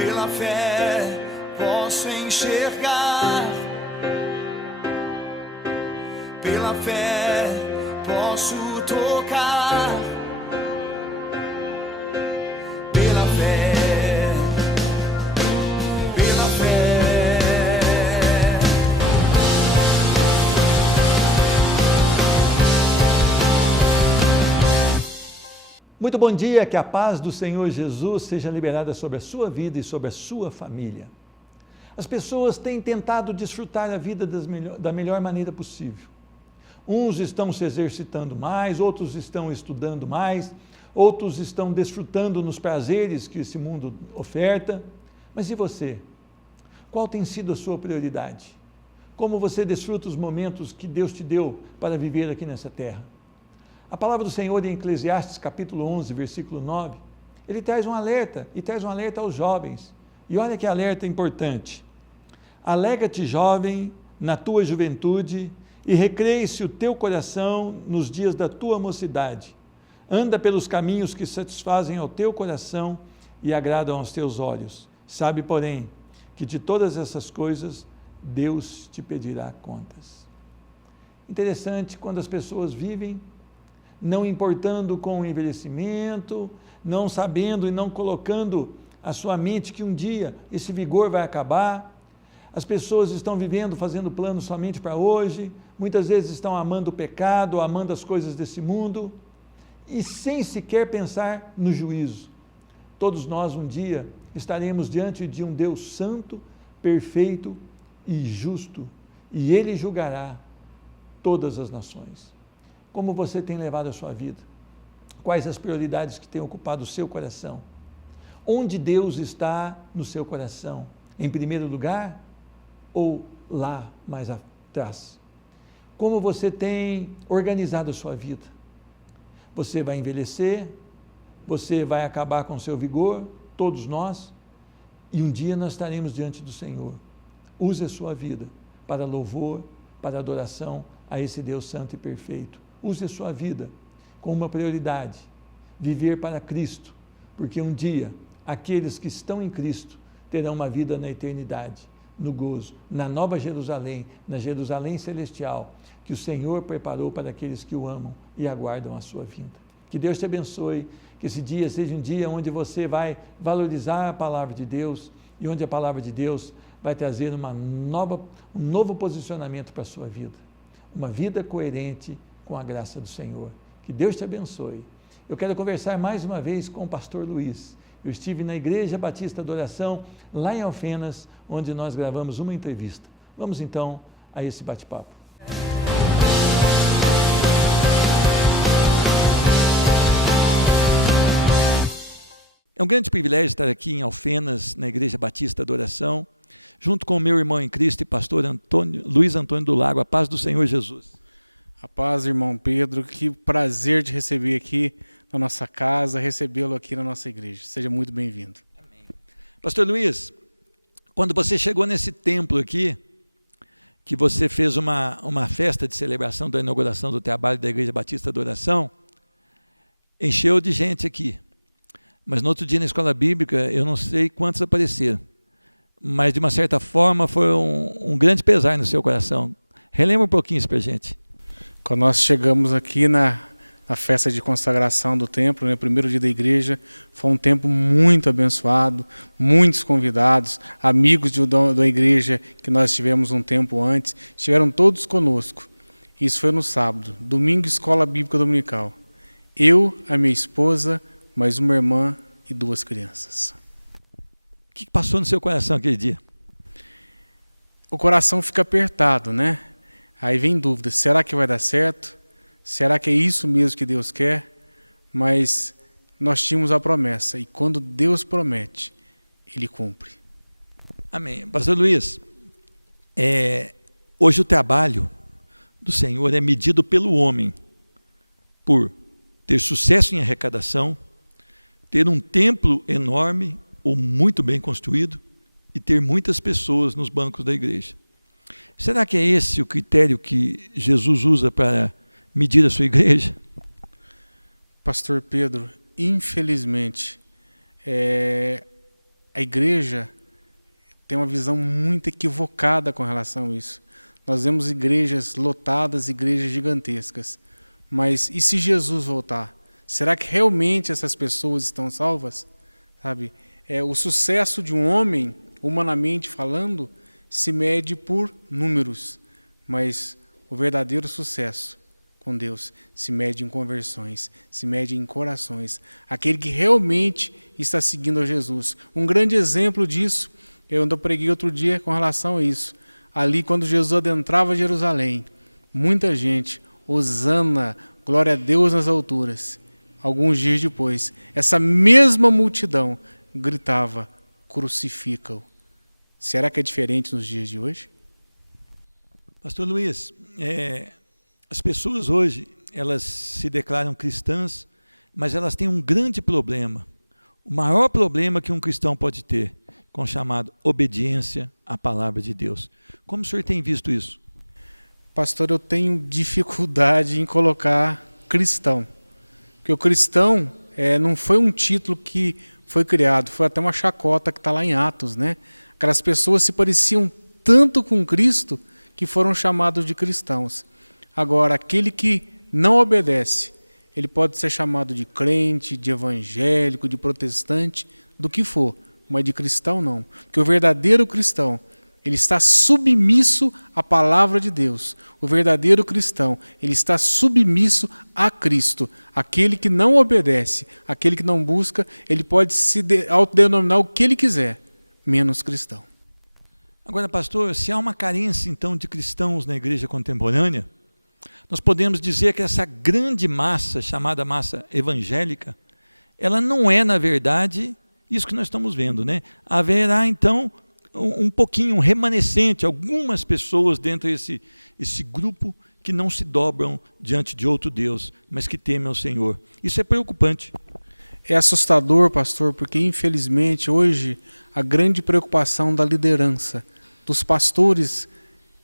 Pela fé posso enxergar, pela fé posso tocar, pela fé, pela fé. Muito bom dia, que a paz do Senhor Jesus seja liberada sobre a sua vida e sobre a sua família. As pessoas têm tentado desfrutar a vida da melhor maneira possível. Uns estão se exercitando mais, outros estão estudando mais, outros estão desfrutando nos prazeres que esse mundo oferta. Mas e você? Qual tem sido a sua prioridade? Como você desfruta os momentos que Deus te deu para viver aqui nessa terra? A palavra do Senhor em Eclesiastes capítulo 11, versículo 9, ele traz um alerta, e traz um alerta aos jovens. E olha que alerta importante. Alegra-te, jovem, na tua juventude, e recreie-se o teu coração nos dias da tua mocidade. Anda pelos caminhos que satisfazem ao teu coração e agradam aos teus olhos. Sabe, porém, que de todas essas coisas Deus te pedirá contas. Interessante quando as pessoas vivem não importando com o envelhecimento, não sabendo e não colocando a sua mente que um dia esse vigor vai acabar. As pessoas estão vivendo, fazendo planos somente para hoje, muitas vezes estão amando o pecado, amando as coisas desse mundo, e sem sequer pensar no juízo. Todos nós um dia estaremos diante de um Deus santo, perfeito e justo, e Ele julgará todas as nações. Como você tem levado a sua vida? Quais as prioridades que têm ocupado o seu coração? Onde Deus está no seu coração? Em primeiro lugar ou lá mais atrás? Como você tem organizado a sua vida? Você vai envelhecer, você vai acabar com o seu vigor, todos nós, e um dia nós estaremos diante do Senhor. Use a sua vida para louvor, para adoração a esse Deus santo e perfeito. Use a sua vida com uma prioridade, viver para Cristo, porque um dia aqueles que estão em Cristo terão uma vida na eternidade, no gozo, na Nova Jerusalém, na Jerusalém celestial, que o Senhor preparou para aqueles que o amam e aguardam a sua vinda. Que Deus te abençoe, que esse dia seja um dia onde você vai valorizar a palavra de Deus e onde a palavra de Deus vai trazer um novo posicionamento para a sua vida, uma vida coerente com a graça do Senhor. Que Deus te abençoe. Eu quero conversar mais uma vez com o pastor Luiz. Eu estive na Igreja Batista de Oração, lá em Alfenas, onde nós gravamos uma entrevista. Vamos então a esse bate-papo. É um grande privilégio estar aqui em Alfenas, na Igreja Batista de Oração, junto com o meu irmão em Cristo e pastor Luiz Antônio do Lago. A paz do Senhor Jesus. A paz, irmão Pedro, que prazer de receber aqui na nossa casa, recebê-lo aqui na nossa igreja. Seja muito bem-vindo. Amém. Pastor Luiz, quando você chegou nesse templo aqui, que você fez uma festa de celebração da inauguração do trabalho da Igreja Batista de Oração, encheu de gente aqui. Mas no outro dia na escola bíblica, eu não sei quantos apareceram, mas de uma certa forma foi um grande pesar no seu coração. Relembra um pouquinho isso para a gente. Quando nós chegamos aqui na festa de consagração do templo, né, primeiro dia da igreja, foi um tempo muito abençoado, muitos convidados, amigos da igreja que nós tivemos um tempo antes, estiveram todos conosco. Isso foi no sábado, domingo, escola bíblica dominical. Eu, a minha esposa, mais uma irmã e 2 crianças. O que passou no seu coração aquele dia? O coração fica apertado, né? Aí vem dúvida, será que vai dar certo? Será que é isso mesmo que Deus quer? Mas nós tínhamos a promessa, e quando Deus promete, Ele cumpre. Amém. Pastor Luiz, hoje o trabalho do Senhor é medido pelo homem, por ter sucesso em arrecadação, ter um templo enorme ou muito bem construído e ter muitas pessoas nos bancos da igreja. Será que é esse o critério que Jesus usa para medir a sua igreja? Pastor Pedro, infelizmente, a A igreja tem uma visão muito equivocada com relação a isso. Nós vemos igrejas lotadas, igrejas gigantescas. Mas e se Jesus voltar? Será que realmente essas pessoas estão salvas? Sabe? O sucesso de um homem, humanamente falando, se mede por números. Mas o verdadeiro sucesso com Deus se mede em conversões, se mede em corações. Aquele que realmente está seguindo a Jesus. Um grande exemplo disso, eu preguei outro dia com relação a isso. Ali, quando Jesus adentrava Jerusalém, muita gente, hosana, glória a Deus nas alturas. Alguns dias depois, essa mesma multidão gritava, crucifica-o. Será que é diferente nos dias de hoje? Pastor Luiz, as pessoas hoje, elas se declaram cristãs, mas elas têm um grande problema. O maior problema que um cristão pode ter, com o chamado obediência à palavra de Deus. Como o senhor tem visto isso? Pastor, eu tenho dificuldade em colocar cristão. Porque o cristão não foi um título que foi criado, foi até uma chacota que está lá em Atos, né? Aquelas pessoas se pareciam tanto com Cristo que foram chamados de cristãos. Agora, aquele que não obedece, ele pode ser chamado de crente, de evangélico, de protestante, do que for, mas de cristão não. Porque o verdadeiro cristão, ele está submisso à palavra de Deus. O verdadeiro cristão, ele está submisso a Cristo. Aquele que não obedece, aquele que não busca, ele pode se autodenominar o que ele quiser, menos cristão. Agora, pastor, se há uma carência, então, de cristãos na igreja contemporânea, nós podemos dizer que essa grande massa, chamada massa evangélica, ela não é, na verdade, isso que nós estamos vendo, né? Haverá, então, um pouquinho, um remanescente, algumas pessoas dentro desse grupo que não se dobram diante de outro Deus, mas que temem ao Senhor. Isso é preocupante. É assustador, pastor, porque infelizmente hoje a grande preocupação da liderança, dos pastores,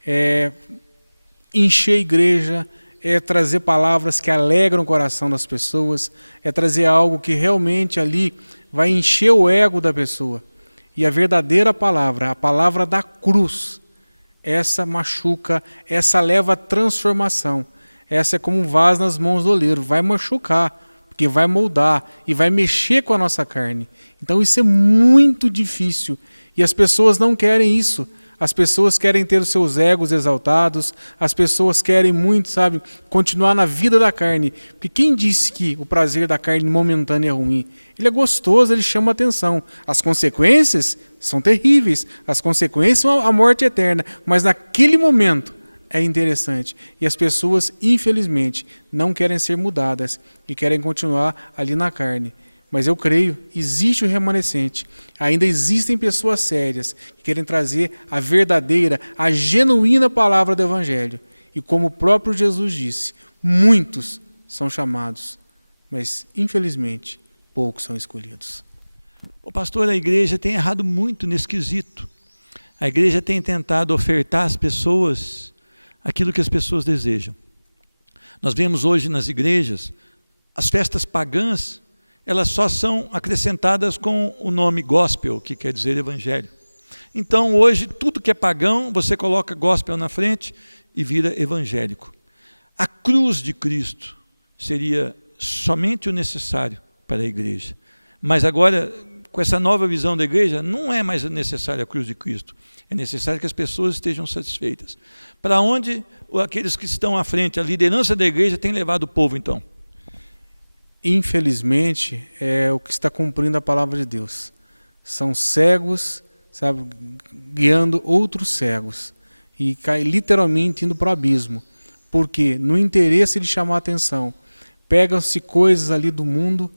é encher a igreja, é trazer palavras que alegram o coração das pessoas, é trazer algo que realmente ali vai encher o ego da pessoa. E a verdadeira palavra, a palavra da cruz, essa machuca, essa leva à transformação. Essa é como um vaso nas mãos do oleiro, vai machucar, porque vai moldar e vai mexer com a nossa carne. Então isso é muito difícil e as pessoas não querem isso. As pessoas querem ter os seus egos exaltados, as pessoas querem muito, sabe, continuar na vida da carne. Porque quem disse que o prazer da carne momentânea é ruim? Ele é gostoso, ele chama atenção. As consequências são terríveis, as consequências são a morte eterna, mas naquele momento é interessante. E as pessoas, infelizmente, não querem ser mudadas e querem continuar ali na carne. Mas eu creio, existe o remanescente. Ainda existem pessoas sérias que querem trazer a verdadeira, a genuína palavra do Evangelho. E como o próprio Jesus disse, muitos são chamados, mas infelizmente poucos são escolhidos. O pastor, a igreja tem errado muito nesse quesito. A igreja tem tentado ofertar às pessoas aquilo que as pessoas desejam. Nós vemos hoje nas igrejas, as festas pagãs, elas só são acrescentadas com o nome gospel, que quer dizer evangelho. Então hoje tudo que é pagão, você coloca gospel na frente e vira evangélico. A cruz de Cristo seria somente o necessário para a igreja. Mas agora, com essa nova visão da igreja, não é mais necessária a cruz de Cristo. É necessário que as pessoas estejam satisfeitas. Para onde aqueles que estão à frente, a liderança da igreja tem levado o povo então? Infelizmente, é o que está cumprindo a palavra de Deus. São cegos, sabe, guiando outros cegos e literalmente indo para o abismo. Porque no interesse de chamar a atenção, pegam-se coisas ali do mundo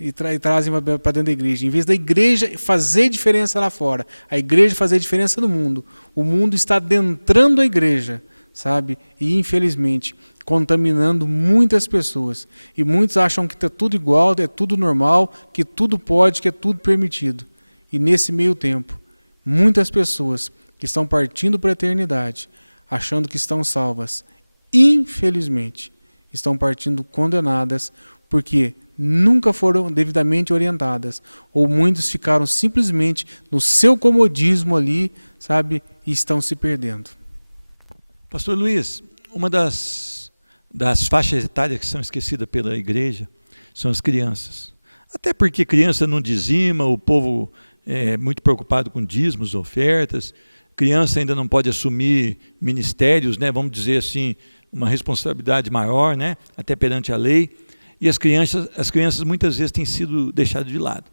e trazem para dentro da igreja. Em vez da igreja fazer diferença lá fora, a igreja fazer diferença no mundo, o mundo está adentrando a igreja, sabe? E infelizmente contaminando muitas pessoas. E muitos acham que está tudo igual, é tudo normal, que tudo pode, que é tudo permitido. E nesse meio tempo, muitas pessoas que estão partindo para a eternidade, achando que estão salvas, infelizmente, estão partindo condenadas, porque nunca foram devidamente orientadas, ou muitos ficaram simplesmente no seu comodismo ali, sabe, e estão se perdendo. Pastor Luiz, uma das faixas etárias que são esquecidas pela igreja são as crianças. Até porque criança não dizima, o povo é muito preocupado com dízimos, ofertas, criança ainda não pode assumir ministérios, né, vamos dizer assim, uma responsabilidade maior, né, até perante a lei, e as crianças muitas vezes têm sido deixadas de lado.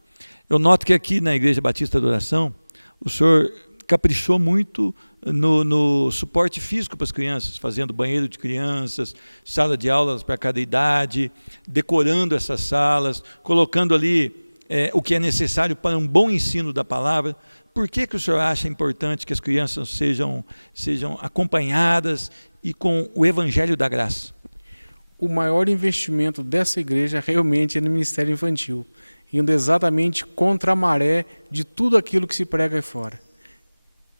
Eu noto que aqui na Igreja Batista da Oração, o senhor caprichou muito no suporte físico para as crianças, fazendo banheiro de crianças, sala de aulas para cada idade, decorando essas salas, colocando ali o que é necessário para um bom ensino da palavra. Por que o senhor acha importante que as crianças sejam acompanhadas e com o Evangelho da Graça? O maior investimento dessa igreja realmente é no ministério infantil, indo exatamente contra a maré de tudo aquilo que se prega aí fora.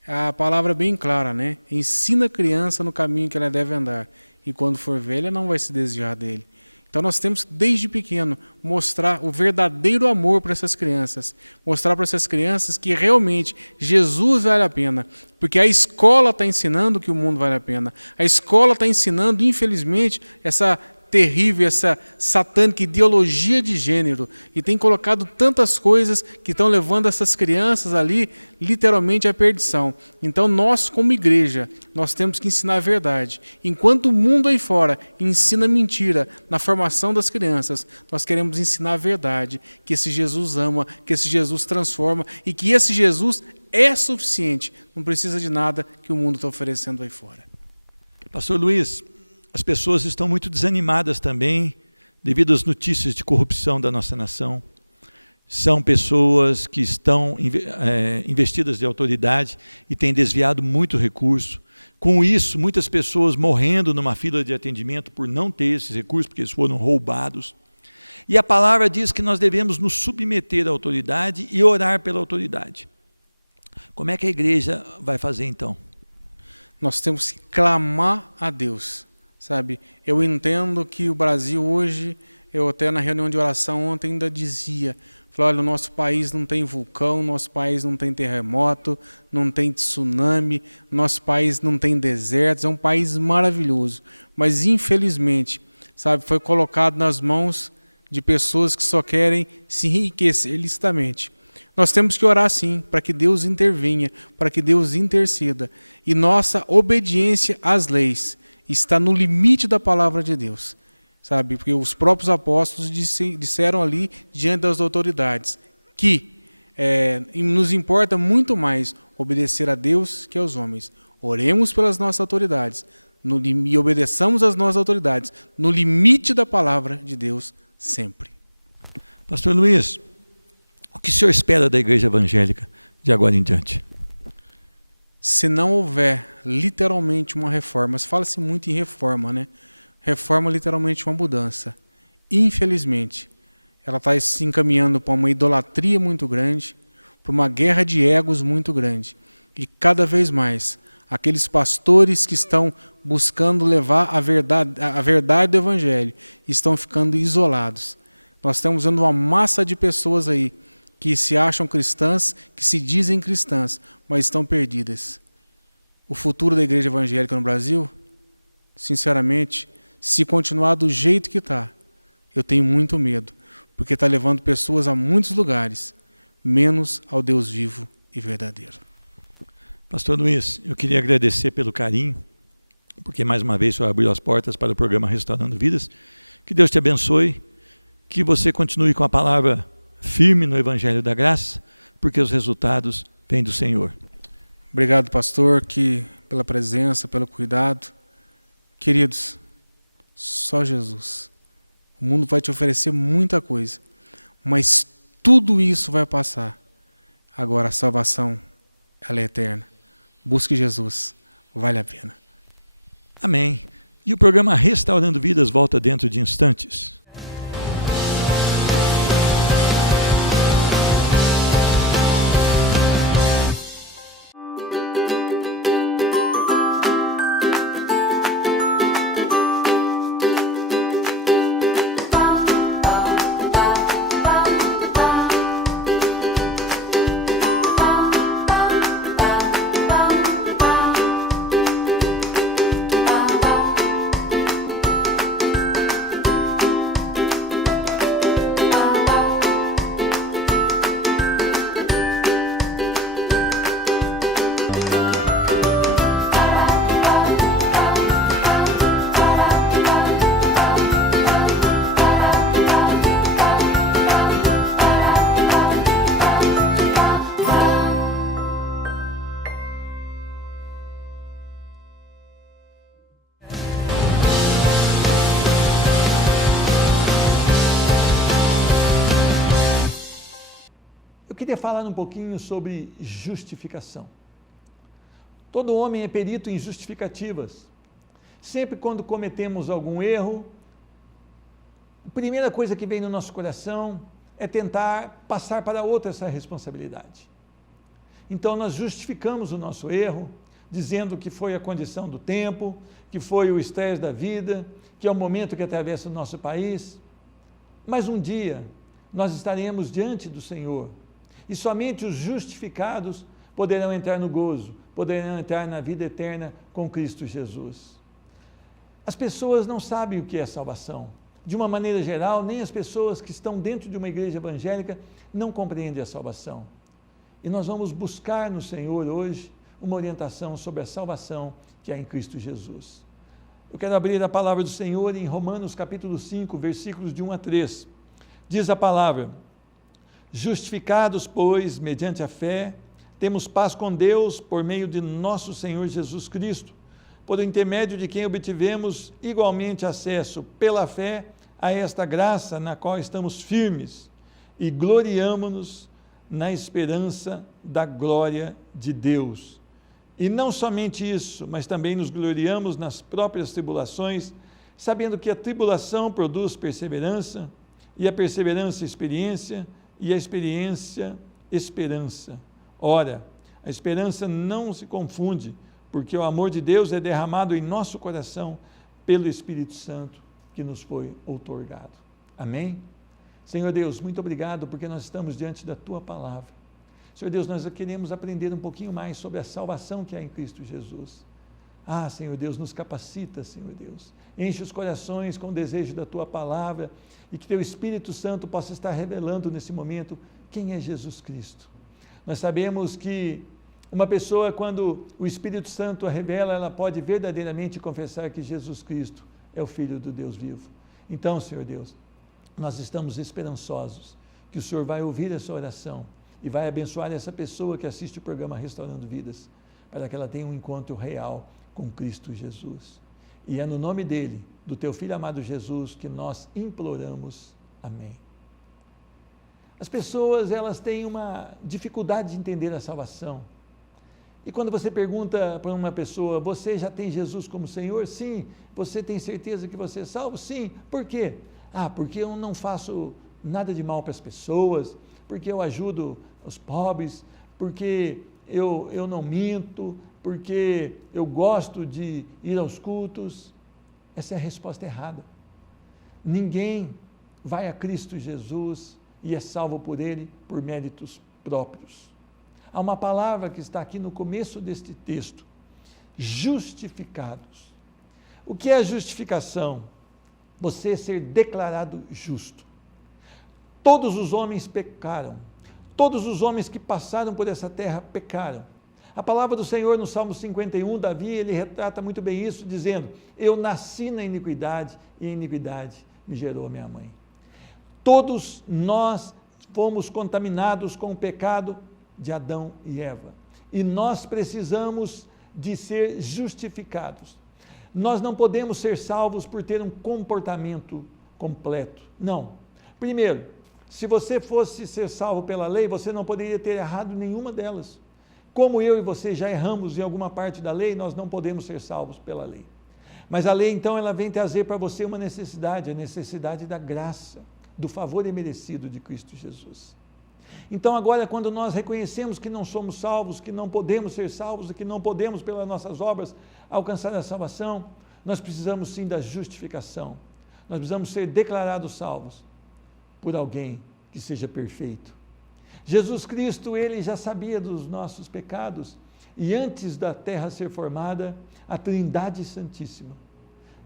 A palavra é bem clara, né? Ensina a criança no caminho que ela deve andar, e quando for velha não vai se desviar dele. Então nós temos que, desde pequeno, mostrar o verdadeiro amor para essas crianças, mostrar para essas crianças que realmente Jesus vale a pena, porque a escola está ensinando que o mundo vale a pena. A escola está ensinando, infelizmente, essa terrível, essa satânica ideologia de gênero, e tem colocado tantas coisas que estão levando essas crianças ali literalmente à perdição. Então nós, como igreja, nós temos que ensinar a verdade. Enquanto o mundo aí fora ensina mentira na formação das crianças, nós queremos ensinar a verdade, que esse Jesus ama, que esse Jesus transforma, e que esse Jesus é suficiente, não precisa de nada que o mundo está oferecendo aí fora. Pastor Luiz, as pessoas estão muito desanimadas também devido às notícias de corrupção da nossa nação. São pessoas que estão investidas de autoridade e têm desviado muito recurso. Com isso, muitas pessoas morrendo numa fila de atendimento por não ter esses recursos, porque eles foram roubados. E a palavra diz que nós devemos nos submeter à autoridade e orar pela autoridade. Como é que a igreja vai fazer então? Nós temos que clamar a Deus. Sabe, eu entendo que o Brasil hoje, eu até na reunião de oração ontem ainda dizia, olha, o nosso país não tem vulcão, nosso país não tem terremoto, não tem tsunami, nosso país não tem desertos, é um país maravilhoso, mas infelizmente, sabe, foi colocado nas mãos de pessoas que só querem se enriquecer licitamente. Nós temos que orar sim, para que Deus intervenha, para que Deus interceda, e nossa obediência às leis está no limite da palavra de Deus, sabe? Porque os próprios apóstolos disseram ali, diante das autoridades, que nos importa muito mais obedecer a Deus que aos homens. Oremos pelas nossas autoridades e obedeçamos às nossas autoridades, no limite da palavra de Deus, sempre. Pastor Luiz, o que o senhor espera da igreja evangélica de agora em diante? Se não houver literalmente uma reforma, fala-se muito em reforma, né? Reforma literalmente uma mudança. Infelizmente, ela está se encaminhando para uma idolatria muito grande, para uma guerra de egos muito grande. E cada vez mais, aqueles pastores que estão buscando levar a verdade do Evangelho estão ficando isolados. Nós estamos vendo uma massa de pessoas aí que se acham cristãs, que se dizem cristãs, mas estão perdidas. O futuro da igreja evangélica no Brasil, sinceramente, se continuar do jeito que está, eu tenho muito medo, porque está levando pessoas a muitos lugares, menos ao Deus vivo e verdadeiro. Pastor Luiz, eu queria agradecer pelo carinho, porque mais uma vez o senhor abriu as portas para o programa Restaurando Vidas. Que Deus te abençoe, que você continue com a palavra firme no Evangelho da Graça, porque os resultados vêm do Senhor. Obrigado, pastor, pela presença, pelo cuidado. Queridos, só Jesus. O mundo vai te oferecer muita coisa, mas tudo isso vai passar. Agora a salvação, ela é eterna. Busque Jesus, vale a pena. Amém. E o programa Restaurando Vidas volta dentro de instantes. Eu queria falar um pouquinho sobre justificação. Todo homem é perito em justificativas. Sempre quando cometemos algum erro, a primeira coisa que vem no nosso coração é tentar passar para outra essa responsabilidade. Então nós justificamos o nosso erro, dizendo que foi a condição do tempo, que foi o estresse da vida, que é o momento que atravessa o nosso país. Mas um dia nós estaremos diante do Senhor e somente os justificados poderão entrar no gozo, poderão entrar na vida eterna com Cristo Jesus. As pessoas não sabem o que é salvação. De uma maneira geral, nem as pessoas que estão dentro de uma igreja evangélica não compreendem a salvação. E nós vamos buscar no Senhor hoje uma orientação sobre a salvação que há em Cristo Jesus. Eu quero abrir a palavra do Senhor em Romanos capítulo 5, versículos de 1 a 3. Diz a palavra: justificados, pois, mediante a fé, temos paz com Deus por meio de nosso Senhor Jesus Cristo, por intermédio de quem obtivemos igualmente acesso pela fé a esta graça na qual estamos firmes e gloriamo-nos na esperança da glória de Deus. E não somente isso, mas também nos gloriamos nas próprias tribulações, sabendo que a tribulação produz perseverança, e a perseverança experiência, e a experiência esperança. Ora, a esperança não se confunde, porque o amor de Deus é derramado em nosso coração pelo Espírito Santo que nos foi outorgado. Amém? Senhor Deus, muito obrigado porque nós estamos diante da Tua palavra. Senhor Deus, nós queremos aprender um pouquinho mais sobre a salvação que há em Cristo Jesus. Ah, Senhor Deus, nos capacita, Senhor Deus. Enche os corações com o desejo da Tua palavra e que Teu Espírito Santo possa estar revelando nesse momento quem é Jesus Cristo. Nós sabemos que uma pessoa, quando o Espírito Santo a revela, ela pode verdadeiramente confessar que Jesus Cristo é o Filho do Deus vivo. Então, Senhor Deus, nós estamos esperançosos que o Senhor vai ouvir essa oração e vai abençoar essa pessoa que assiste o programa Restaurando Vidas, para que ela tenha um encontro real com Cristo Jesus. E é no nome dele, do teu Filho amado Jesus, que nós imploramos. Amém. As pessoas, elas têm uma dificuldade de entender a salvação. E quando você pergunta para uma pessoa: você já tem Jesus como Senhor? Sim. Você tem certeza que você é salvo? Sim. Por quê? Porque eu não faço nada de mal para as pessoas, porque eu ajudo os pobres, porque eu não minto, porque eu gosto de ir aos cultos. Essa é a resposta errada. Ninguém vai a Cristo Jesus e é salvo por Ele por méritos próprios. Há uma palavra que está aqui no começo deste texto: justificados. O que é a justificação? Você ser declarado justo. Todos os homens pecaram. Todos os homens que passaram por essa terra pecaram. A palavra do Senhor no Salmo 51, Davi, ele retrata muito bem isso, dizendo: eu nasci na iniquidade e a iniquidade me gerou a minha mãe. Todos nós fomos contaminados com o pecado de Adão e Eva. E nós precisamos de ser justificados. Nós não podemos ser salvos por ter um comportamento completo. Não. Primeiro, se você fosse ser salvo pela lei, você não poderia ter errado nenhuma delas. Como eu e você já erramos em alguma parte da lei, nós não podemos ser salvos pela lei. Mas a lei, então, ela vem trazer para você uma necessidade, a necessidade da graça, do favor imerecido de Cristo Jesus. Então agora, quando nós reconhecemos que não somos salvos, que não podemos ser salvos, que não podemos pelas nossas obras alcançar a salvação, nós precisamos sim da justificação. Nós precisamos ser declarados salvos por alguém que seja perfeito. Jesus Cristo, ele já sabia dos nossos pecados, e antes da terra ser formada, a Trindade Santíssima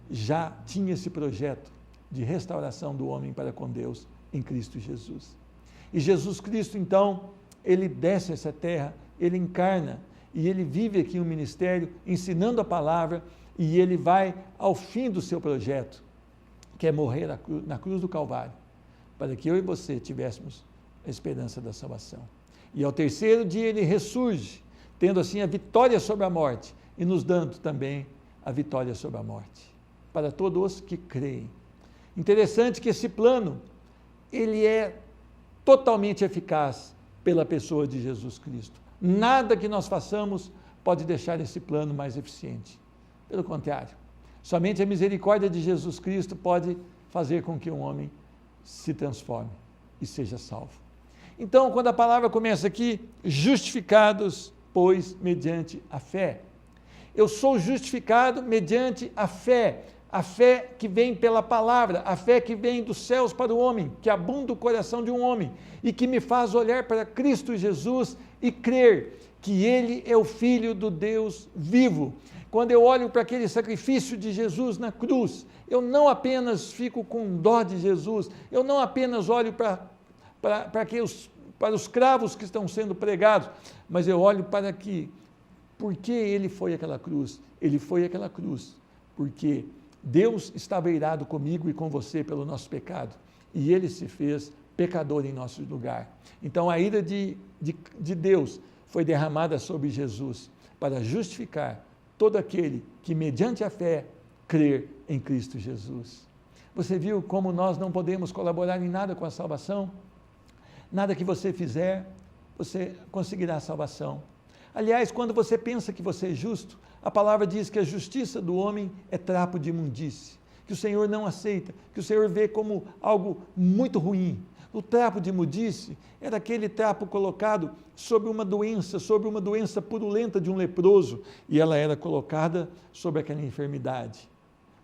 já tinha esse projeto de restauração do homem para com Deus em Cristo Jesus. E Jesus Cristo, então, ele desce essa terra, ele encarna, e ele vive aqui um ministério, ensinando a palavra, e ele vai ao fim do seu projeto, que é morrer na cruz do Calvário, para que eu e você tivéssemos a esperança da salvação. E ao terceiro dia ele ressurge, tendo assim a vitória sobre a morte, e nos dando também a vitória sobre a morte, para todos os que creem. Interessante que esse plano, ele é totalmente eficaz pela pessoa de Jesus Cristo. Nada que nós façamos pode deixar esse plano mais eficiente. Pelo contrário, somente a misericórdia de Jesus Cristo pode fazer com que um homem se transforme e seja salvo. Então, quando a palavra começa aqui, justificados, pois, mediante a fé. Eu sou justificado mediante a fé que vem pela palavra, a fé que vem dos céus para o homem, que abunda o coração de um homem e que me faz olhar para Cristo Jesus e crer que Ele é o Filho do Deus vivo. Quando eu olho para aquele sacrifício de Jesus na cruz, eu não apenas fico com dó de Jesus, eu não apenas olho para os cravos que estão sendo pregados, mas eu olho para por que Ele foi aquela cruz? Ele foi aquela cruz porque Deus estava irado comigo e com você pelo nosso pecado, e Ele se fez pecador em nosso lugar. Então a ira de Deus foi derramada sobre Jesus para justificar todo aquele que mediante a fé crer em Cristo Jesus. Você viu como nós não podemos colaborar em nada com a salvação? Nada que você fizer, você conseguirá a salvação. Aliás, quando você pensa que você é justo, a palavra diz que a justiça do homem é trapo de imundície, que o Senhor não aceita, que o Senhor vê como algo muito ruim. O trapo de imundície era aquele trapo colocado sobre uma doença purulenta de um leproso, e ela era colocada sobre aquela enfermidade.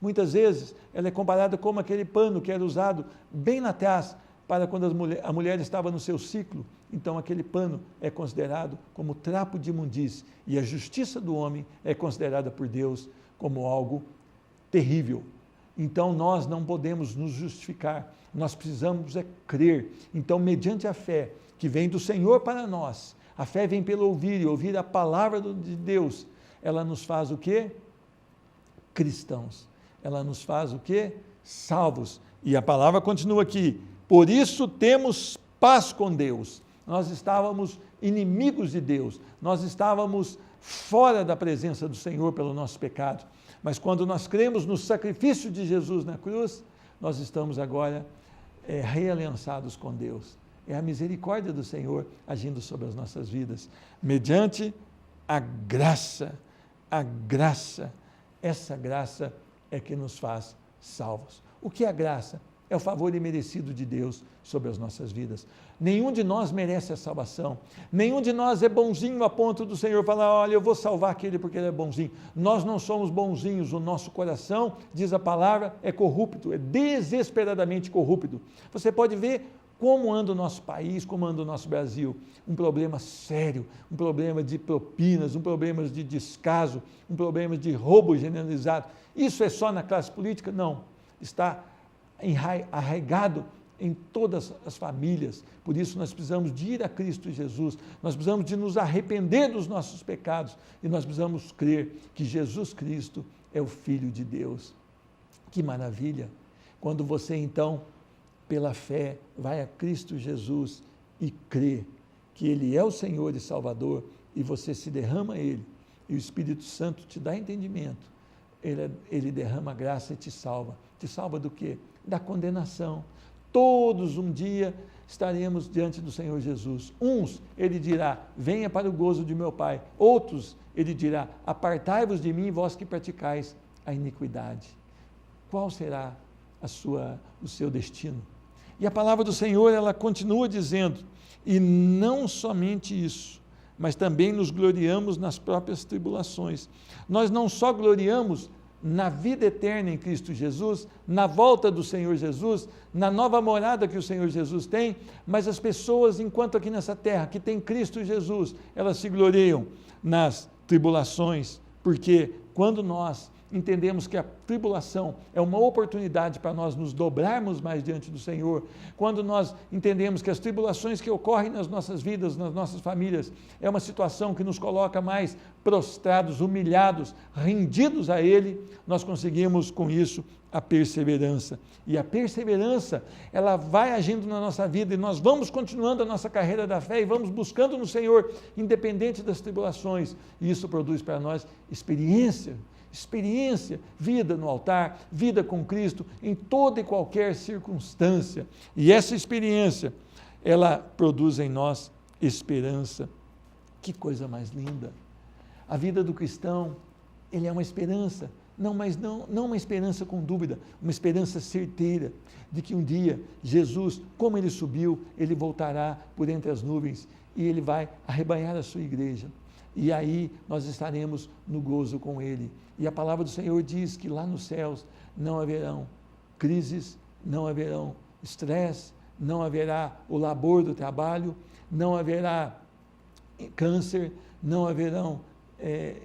Muitas vezes ela é comparada como aquele pano que era usado bem lá atrás, para quando a mulher estava no seu ciclo. Então aquele pano é considerado como trapo de imundície, e a justiça do homem é considerada por Deus como algo terrível. Então nós não podemos nos justificar, nós precisamos crer. Então, mediante a fé que vem do Senhor para nós, a fé vem pelo ouvir, e ouvir a palavra de Deus, ela nos faz o quê? Cristãos. Ela nos faz o quê? Salvos. E a palavra continua aqui: por isso temos paz com Deus. Nós estávamos inimigos de Deus, nós estávamos fora da presença do Senhor pelo nosso pecado, mas quando nós cremos no sacrifício de Jesus na cruz, nós estamos agora realiançados com Deus. É a misericórdia do Senhor agindo sobre as nossas vidas, mediante a graça, essa graça é que nos faz salvos. O que é a graça? É o favor imerecido de Deus sobre as nossas vidas. Nenhum de nós merece a salvação, nenhum de nós é bonzinho a ponto do Senhor falar: olha, eu vou salvar aquele porque ele é bonzinho. Nós não somos bonzinhos, o nosso coração, diz a palavra, é corrupto, é desesperadamente corrupto. Você pode ver como anda o nosso país, como anda o nosso Brasil. Um problema sério, um problema de propinas, um problema de descaso, um problema de roubo generalizado. Isso é só na classe política? Não, está arraigado em todas as famílias. Por isso nós precisamos de ir a Cristo Jesus, nós precisamos de nos arrepender dos nossos pecados, e nós precisamos crer que Jesus Cristo é o Filho de Deus. Que maravilha! Quando você então, pela fé, vai a Cristo Jesus e crê que Ele é o Senhor e Salvador, e você se derrama a Ele, e o Espírito Santo te dá entendimento, Ele derrama graça e te salva. Te salva do quê? Da condenação. Todos um dia estaremos diante do Senhor Jesus. Uns, Ele dirá: venha para o gozo de meu Pai. Outros, Ele dirá: apartai-vos de mim, vós que praticais a iniquidade. Qual será o seu destino? E a palavra do Senhor, ela continua dizendo: e não somente isso, mas também nos gloriamos nas próprias tribulações. Nós não só gloriamos na vida eterna em Cristo Jesus, na volta do Senhor Jesus, na nova morada que o Senhor Jesus tem, mas as pessoas, enquanto aqui nessa terra, que tem Cristo Jesus, elas se gloriam nas tribulações, porque quando nós entendemos que a tribulação é uma oportunidade para nós nos dobrarmos mais diante do Senhor, quando nós entendemos que as tribulações que ocorrem nas nossas vidas, nas nossas famílias, é uma situação que nos coloca mais prostrados, humilhados, rendidos a Ele, nós conseguimos com isso a perseverança. E a perseverança, ela vai agindo na nossa vida, e nós vamos continuando a nossa carreira da fé e vamos buscando no Senhor, independente das tribulações, e isso produz para nós experiência, vida no altar, vida com Cristo, em toda e qualquer circunstância. E essa experiência, ela produz em nós esperança. Que coisa mais linda! A vida do cristão, ele é uma esperança, não uma esperança com dúvida, uma esperança certeira de que um dia Jesus, como ele subiu, ele voltará por entre as nuvens e ele vai arrebanhar a sua igreja. E aí nós estaremos no gozo com ele. E a palavra do Senhor diz que lá nos céus não haverão crises, não haverão estresse, não haverá o labor do trabalho, não haverá câncer, não haverão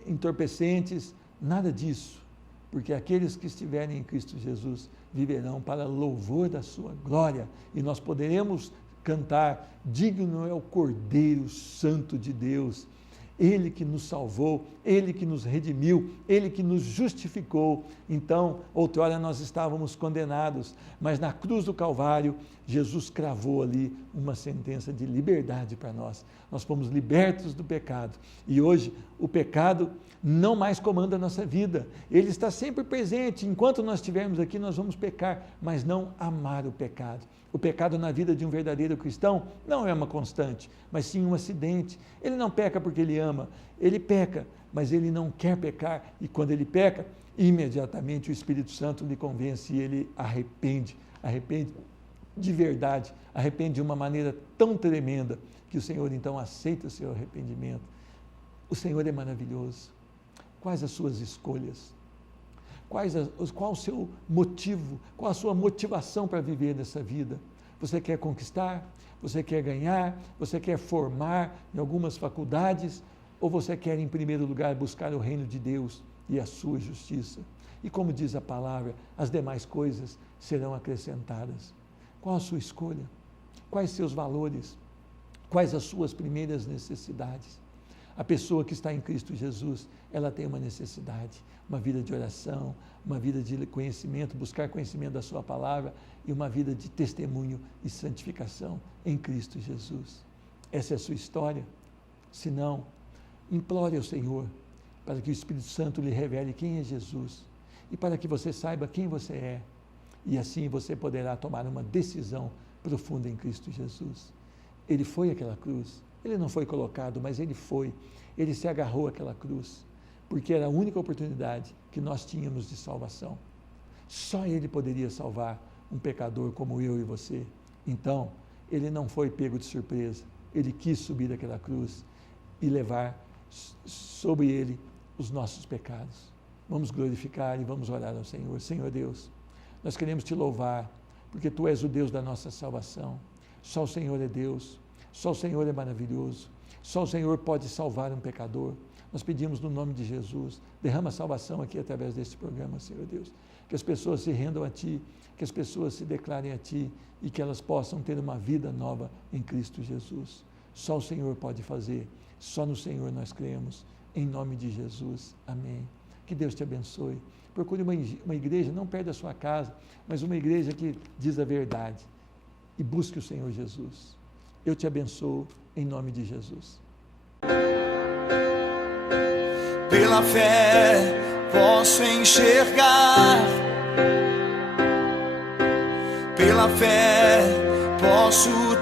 entorpecentes, nada disso, porque aqueles que estiverem em Cristo Jesus viverão para louvor da sua glória, e nós poderemos cantar: digno é o Cordeiro Santo de Deus, Ele que nos salvou, Ele que nos redimiu, Ele que nos justificou. Então, outrora nós estávamos condenados, mas na cruz do Calvário, Jesus cravou ali uma sentença de liberdade para nós. Nós fomos libertos do pecado. E hoje, o pecado não mais comanda a nossa vida. Ele está sempre presente. Enquanto nós estivermos aqui, nós vamos pecar, mas não amar o pecado. O pecado na vida de um verdadeiro cristão não é uma constante, mas sim um acidente. Ele não peca porque ele ama, ele peca, mas ele não quer pecar, e quando ele peca, imediatamente o Espírito Santo lhe convence e ele arrepende de verdade, arrepende de uma maneira tão tremenda que o Senhor então aceita o seu arrependimento. O Senhor é maravilhoso. Quais as suas escolhas? Qual o seu motivo, qual a sua motivação para viver nessa vida? Você quer conquistar? Você quer ganhar? Você quer formar em algumas faculdades? Ou você quer, em primeiro lugar, buscar o reino de Deus e a sua justiça? E como diz a palavra, as demais coisas serão acrescentadas. Qual a sua escolha? Quais seus valores? Quais as suas primeiras necessidades? A pessoa que está em Cristo Jesus, ela tem uma necessidade, uma vida de oração, uma vida de conhecimento, buscar conhecimento da sua palavra e uma vida de testemunho e santificação em Cristo Jesus. Essa é a sua história? Se não, implore ao Senhor para que o Espírito Santo lhe revele quem é Jesus e para que você saiba quem você é, e assim você poderá tomar uma decisão profunda em Cristo Jesus. Ele foi àquela cruz. Ele não foi colocado, mas ele foi. Ele se agarrou àquela cruz, porque era a única oportunidade que nós tínhamos de salvação. Só ele poderia salvar um pecador como eu e você. Então, ele não foi pego de surpresa. Ele quis subir daquela cruz e levar sobre ele os nossos pecados. Vamos glorificar e vamos orar ao Senhor. Senhor Deus, nós queremos te louvar, porque tu és o Deus da nossa salvação. Só o Senhor é Deus. Só o Senhor é maravilhoso, só o Senhor pode salvar um pecador. Nós pedimos no nome de Jesus, derrama salvação aqui através deste programa, Senhor Deus, que as pessoas se rendam a Ti, que as pessoas se declarem a Ti e que elas possam ter uma vida nova em Cristo Jesus. Só o Senhor pode fazer, só no Senhor nós cremos, em nome de Jesus, amém. Que Deus te abençoe. Procure uma igreja, não perde a sua casa, mas uma igreja que diz a verdade e busque o Senhor Jesus. Eu te abençoo em nome de Jesus. Pela fé posso enxergar, pela fé posso